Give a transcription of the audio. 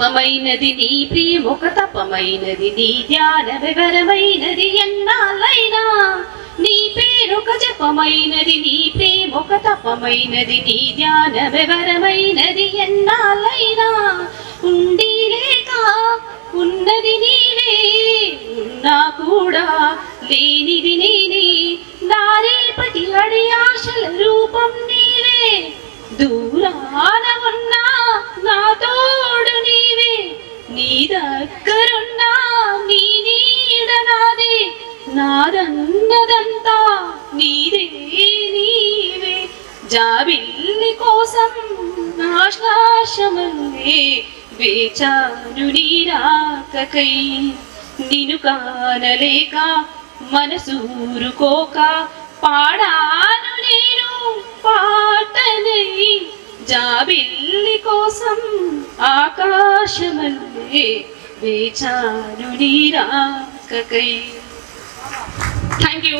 జపమైనది నీ ప్రియమొక తపమైనది నీ ధ్యాన వివరమైనది ఎన్నాళ్ళైనా నీ పేరొక జపమైనది నీ ప్రేమొక తపమైనది నీ ధ్యాన వివరమైనది ఎన్నాళ్ళైనా ఉండి లేక ఉన్నది నీవే ఉన్నా కూడా లేనిది నేనే నా రేపటి అడి ఆశల రూపం నీవే దూరాన ఉన్నా నా తోడు నీవే నీ దగ్గరున్నా నీ నీడ నాదే నాదన్నదంతా నీదే నీవే జాబిల్లి కోసం ఆకాశమల్లే వేచాను నీ రాకకై నిన్ను కానలేక మనసూరుకోక పాడాను నేను పాటనై జాబిల్లి కోసం ఆకాశమల్లే వేచాను నీ రాకకై. Thank you.